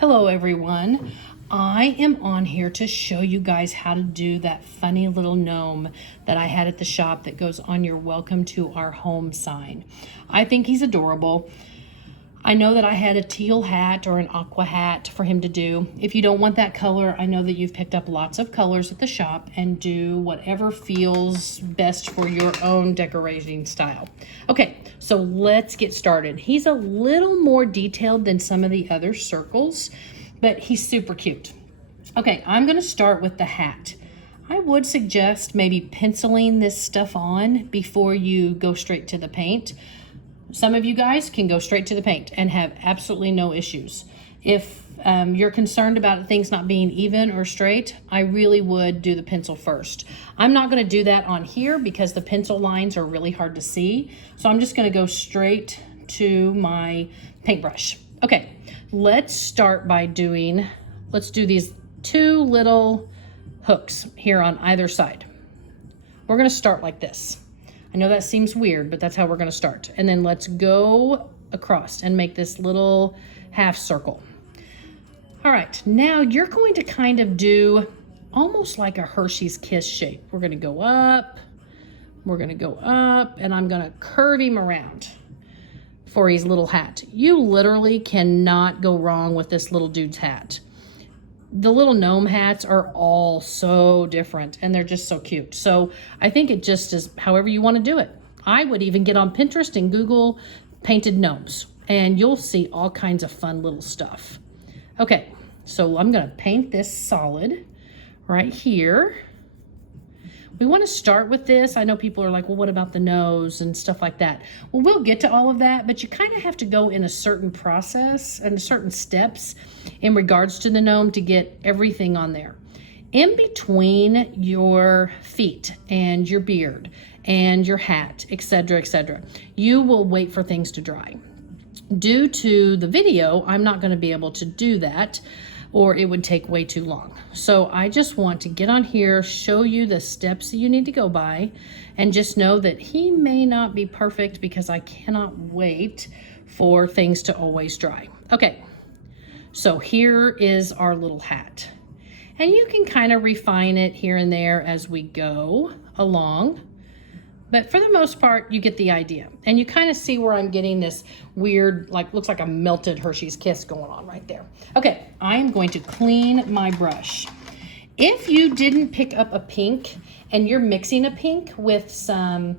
Hello everyone. I am on here to show you guys how to do that funny little gnome that I had at the shop that goes on your welcome to our home sign. I think he's adorable. I know that I had a teal hat or an aqua hat for him to do. If you don't want that color, I know that you've picked up lots of colors at the shop, and do whatever feels best for your own decorating style. Okay, so let's get started. He's a little more detailed than some of the other circles, but he's super cute. Okay, I'm gonna start with the hat. I would suggest maybe penciling this stuff on before you go straight to the paint. Some of you guys can go straight to the paint and have absolutely no issues. If you're concerned about things not being even or straight, I really would do the pencil first. I'm not going to do that on here because the pencil lines are really hard to see. So I'm just going to go straight to my paintbrush. Okay, let's start by let's do these two little hooks here on either side. We're going to start like this. I know that seems weird, but that's how we're gonna start. And then let's go across and make this little half circle. All right, now you're going to kind of do almost like a Hershey's Kiss shape. We're gonna go up, and I'm gonna curve him around for his little hat. You literally cannot go wrong with this little dude's hat. The little gnome hats are all so different and they're just so cute. So I think it just is however you want to do it. I would even get on Pinterest and Google painted gnomes and you'll see all kinds of fun little stuff. Okay, so I'm going to paint this solid right here. We want to start with this. I know people are like, well, what about the nose and stuff like that? Well, we'll get to all of that, but you kind of have to go in a certain process and certain steps in regards to the gnome to get everything on there. In between your feet and your beard and your hat, etc., you will wait for things to dry. Due to the video, I'm not going to be able to do that, or it would take way too long. So I just want to get on here, show you the steps that you need to go by, and just know that he may not be perfect because I cannot wait for things to always dry. Okay, so here is our little hat. And you can kind of refine it here and there as we go along. But for the most part, you get the idea. And you kind of see where I'm getting this weird, like, looks like a melted Hershey's Kiss going on right there. Okay, I'm going to clean my brush. If you didn't pick up a pink and you're mixing a pink with some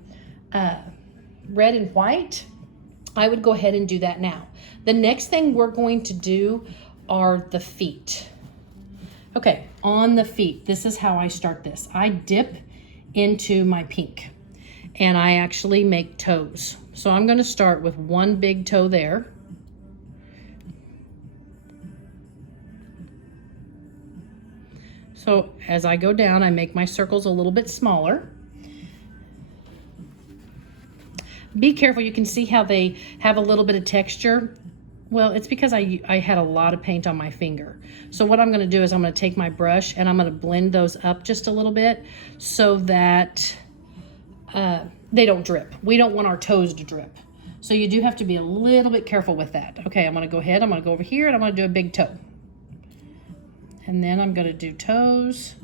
red and white, I would go ahead and do that now. The next thing we're going to do are the feet. Okay, on the feet, this is how I start this. I dip into my pink. And I actually make toes. So I'm going to start with one big toe there. So as I go down, I make my circles a little bit smaller. Be careful, you can see how they have a little bit of texture. Well, it's because I had a lot of paint on my finger. So what I'm going to do is I'm going to take my brush and I'm going to blend those up just a little bit so that they don't drip. We don't want our toes to drip. So you do have to be a little bit careful with that. Okay, I'm gonna go ahead, I'm gonna go over here and I'm gonna do a big toe. And then I'm gonna do toes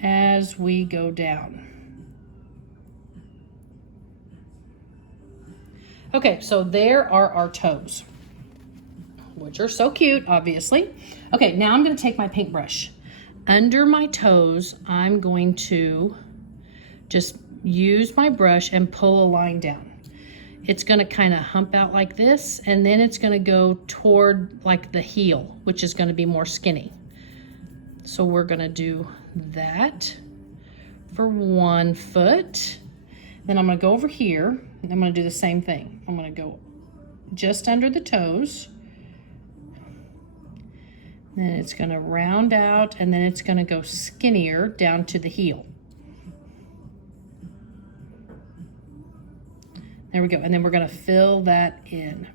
as we go down. Okay, so there are our toes, which are so cute, obviously. Okay, now I'm gonna take my paintbrush. Under my toes, I'm going to just use my brush and pull a line down. It's gonna kind of hump out like this, and then it's gonna go toward like the heel, which is gonna be more skinny. So we're gonna do that for 1 foot. Then I'm gonna go over here, and I'm gonna do the same thing. I'm gonna go just under the toes. Then it's gonna round out, and then it's gonna go skinnier down to the heel. There we go, and then we're gonna fill that in.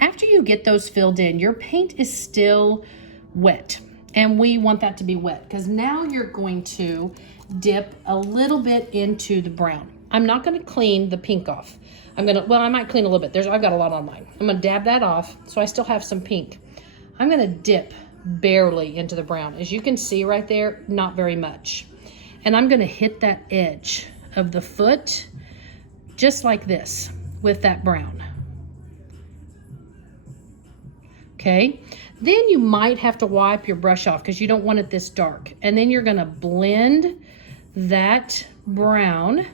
After you get those filled in, your paint is still wet, and we want that to be wet because now you're going to dip a little bit into the brown. I'm not gonna clean the pink off. well, I might clean a little bit. I've got a lot on mine. I'm gonna dab that off so I still have some pink. I'm gonna dip barely into the brown. As you can see right there, not very much. And I'm gonna hit that edge of the foot just like this with that brown. Okay, then you might have to wipe your brush off because you don't want it this dark. And then you're gonna blend that brown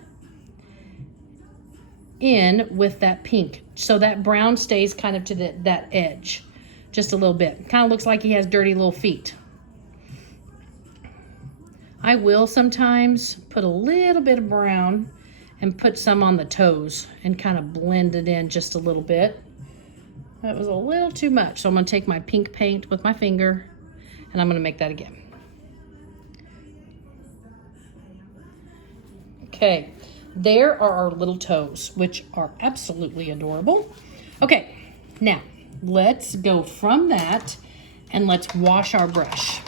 in with that pink. So that brown stays kind of to that edge, just a little bit. Kind of looks like he has dirty little feet. I will sometimes put a little bit of brown and put some on the toes and kind of blend it in just a little bit. That was a little too much. So I'm gonna take my pink paint with my finger and I'm gonna make that again. Okay, there are our little toes, which are absolutely adorable. Okay, now let's go from that and let's wash our brush.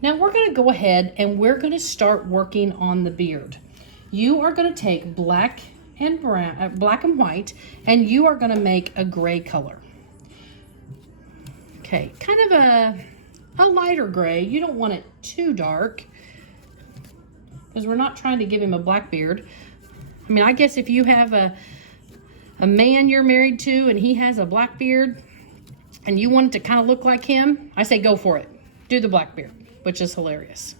Now we're gonna go ahead and we're gonna start working on the beard. You are gonna take black and white, and you are gonna make a gray color. Okay, kind of a lighter gray. You don't want it too dark because we're not trying to give him a black beard. I mean, I guess if you have a man you're married to and he has a black beard and you want it to kind of look like him, I say go for it. Do the black beard, which is hilarious.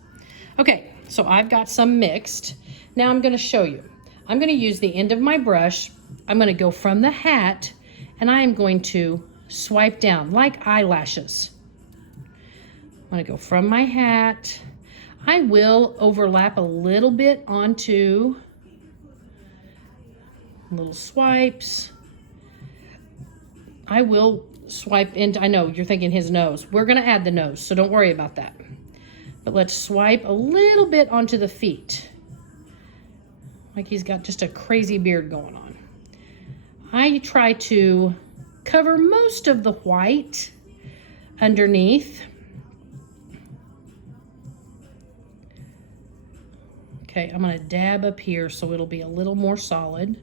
Okay, so I've got some mixed. Now I'm gonna show you. I'm gonna use the end of my brush. I'm gonna go from the hat and I am going to swipe down like eyelashes. I'm gonna go from my hat. I will overlap a little bit onto little swipes. I will swipe into, I know you're thinking his nose. We're gonna add the nose, so don't worry about that. But let's swipe a little bit onto the feet. Like he's got just a crazy beard going on. I try to cover most of the white underneath. Okay, I'm gonna dab up here so it'll be a little more solid.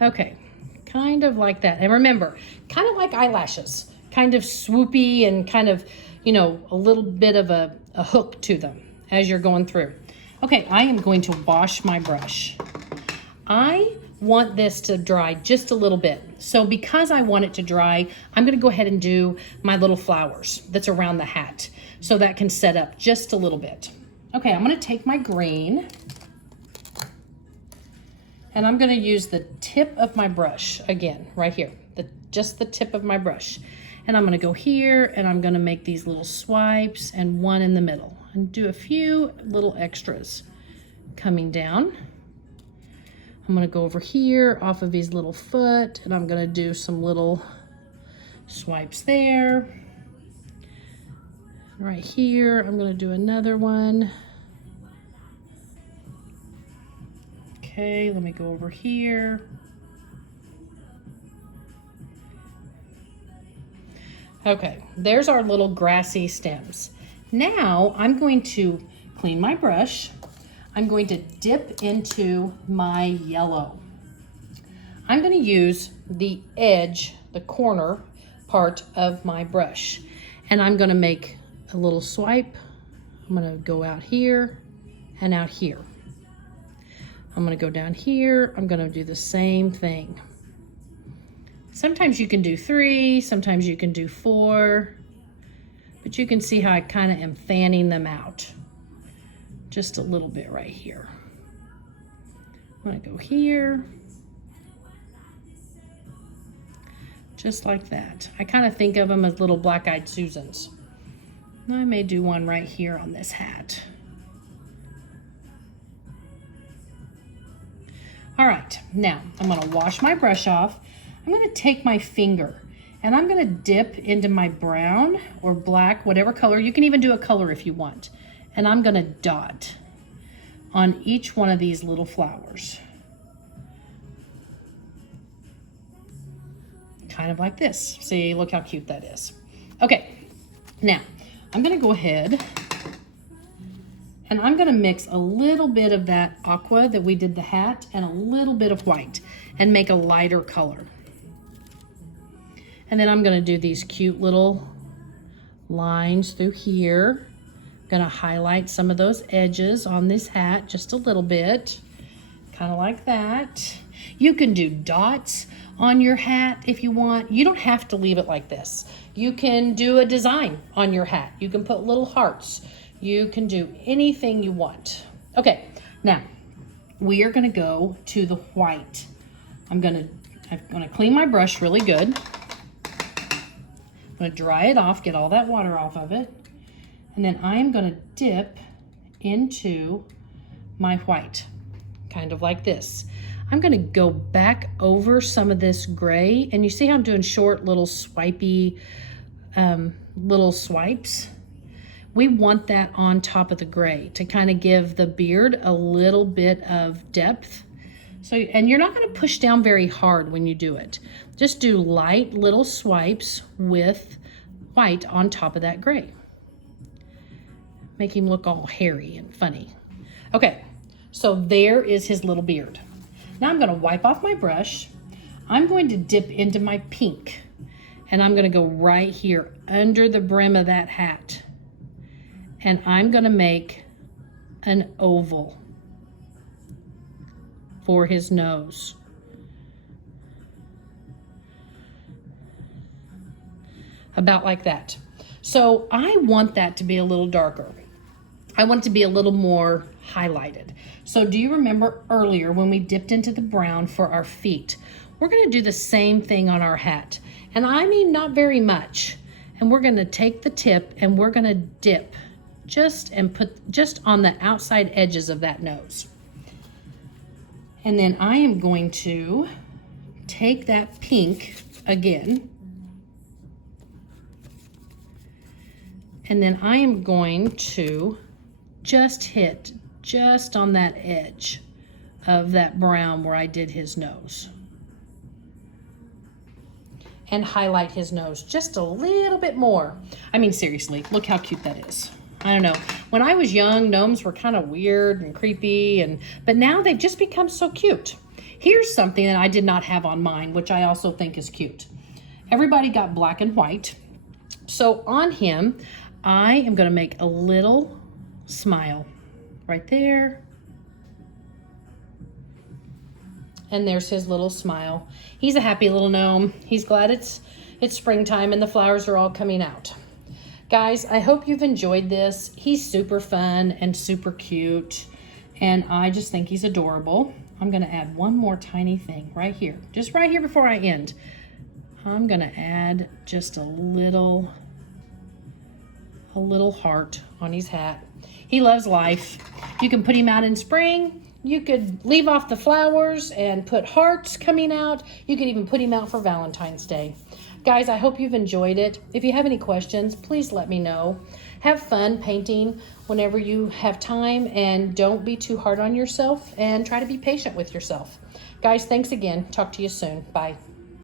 Okay, kind of like that. And remember, kind of like eyelashes, kind of swoopy and kind of, you know, a little bit of a hook to them as you're going through. Okay, I am going to wash my brush. I want this to dry just a little bit. So because I want it to dry, I'm gonna go ahead and do my little flowers that's around the hat so that can set up just a little bit. Okay, I'm gonna take my green and I'm gonna use the tip of my brush again, right here, just the tip of my brush. And I'm gonna go here and I'm gonna make these little swipes and one in the middle and do a few little extras coming down. I'm gonna go over here off of his little foot and I'm gonna do some little swipes there. Right here, I'm gonna do another one. Okay, let me go over here. Okay, there's our little grassy stems. Now I'm going to clean my brush. I'm going to dip into my yellow. I'm going to use the edge, the corner part of my brush, and I'm going to make a little swipe. I'm going to go out here and out here. I'm going to go down here. I'm going to do the same thing. Sometimes you can do 3, sometimes you can do 4, but you can see how I kind of am fanning them out. Just a little bit right here. I'm gonna go here. Just like that. I kind of think of them as little black-eyed Susans. I may do one right here on this hat. All right, now I'm gonna wash my brush off. I'm gonna take my finger and I'm gonna dip into my brown or black, whatever color. You can even do a color if you want. And I'm gonna dot on each one of these little flowers. Kind of like this. See, look how cute that is. Okay, now I'm gonna go ahead And I'm gonna mix a little bit of that aqua that we did the hat and a little bit of white and make a lighter color. And then I'm gonna do these cute little lines through here. I'm gonna highlight some of those edges on this hat just a little bit, kind of like that. You can do dots on your hat if you want. You don't have to leave it like this. You can do a design on your hat. You can put little hearts. You can do anything you want. Okay, now we are gonna go to the white. I'm gonna clean my brush really good. I'm gonna dry it off, get all that water off of it. And then I'm gonna dip into my white, kind of like this. I'm gonna go back over some of this gray, and you see how I'm doing short little swipey little swipes? We want that on top of the gray to kind of give the beard a little bit of depth. So, and you're not gonna push down very hard when you do it. Just do light little swipes with white on top of that gray. Make him look all hairy and funny. Okay, so there is his little beard. Now I'm gonna wipe off my brush. I'm going to dip into my pink, and I'm gonna go right here under the brim of that hat. And I'm gonna make an oval for his nose. About like that. So I want that to be a little darker. I want it to be a little more highlighted. So do you remember earlier when we dipped into the brown for our feet? We're gonna do the same thing on our hat. And I mean not very much. And we're gonna take the tip and we're gonna dip just on the outside edges of that nose. And then I am going to take that pink again. And then I am going to just hit just on that edge of that brown where I did his nose. And highlight his nose just a little bit more. I mean, seriously, look how cute that is. I don't know. When I was young, gnomes were kind of weird and creepy, but now they've just become so cute. Here's something that I did not have on mine, which I also think is cute. Everybody got black and white. So on him, I am gonna make a little smile right there. And there's his little smile. He's a happy little gnome. He's glad it's springtime and the flowers are all coming out. Guys, I hope you've enjoyed this. He's super fun and super cute, and I just think he's adorable. I'm gonna add one more tiny thing right here, just right here before I end. I'm gonna add just a little heart on his hat. He loves life. You can put him out in spring. You could leave off the flowers and put hearts coming out. You could even put him out for Valentine's Day. Guys, I hope you've enjoyed it. If you have any questions, please let me know. Have fun painting whenever you have time, and don't be too hard on yourself, and try to be patient with yourself. Guys, thanks again. Talk to you soon. Bye.